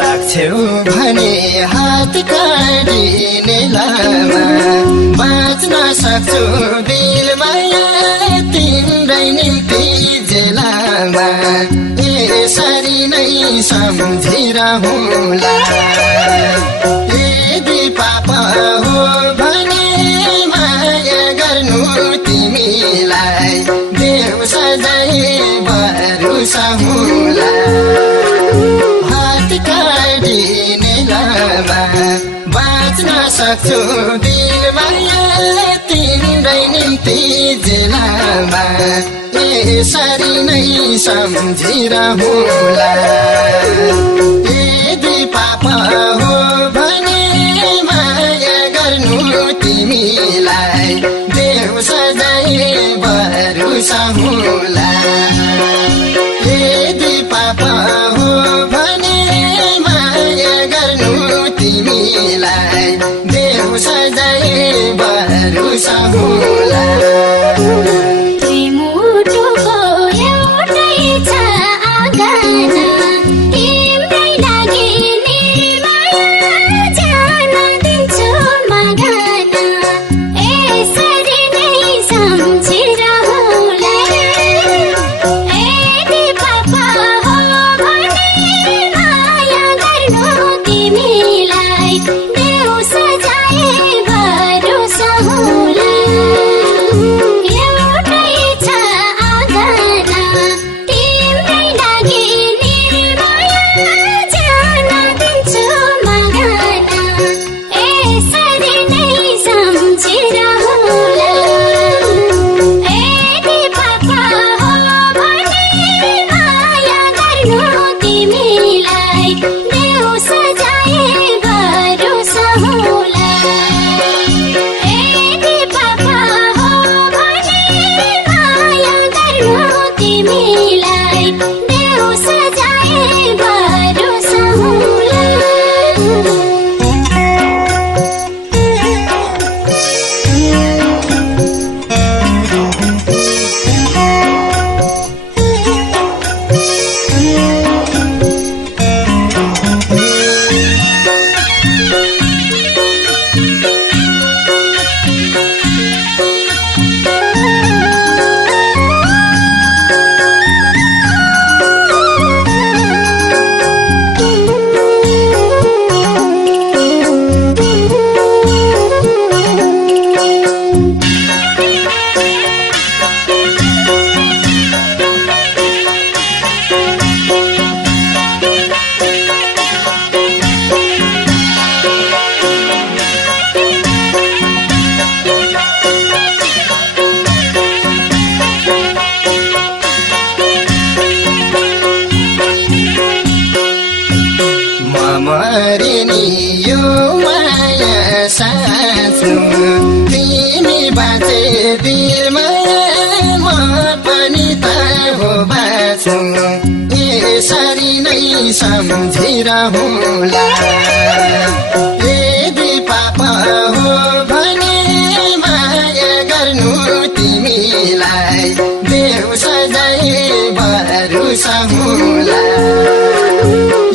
राख्छौ भने हात काटिने लामा बाँच्न सक्छु दिल माया तिम्रै निम्ति जेलामा यसरी नै सम्झिरहँला यदि पापा हो भने माया गर्नु तिमीलाई देऊ सजाय बरु सहुला काटिने लामा बाँच्न सक्छु दिल माया तिम्रै निम्ति जेलामा यसरी नै सम्झिरहँला यदि पापा हो भने माया गर्नु तिमीलाई देऊ सजाय बरु सहुला यदि पापा हो तिमीलाई देऊ सजाय बरु सहुला मरिनी यो माया साँच्नु तिमी बाँचे दिल माया म पनि त हो बाँच्नु यसरी नै सम्झिरहँला यदि पापा हो भने माया गर्नु तिमीलाई देऊ सजाय बरु सहुला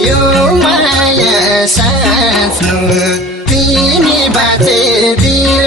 यो माया साँच्नु तिमी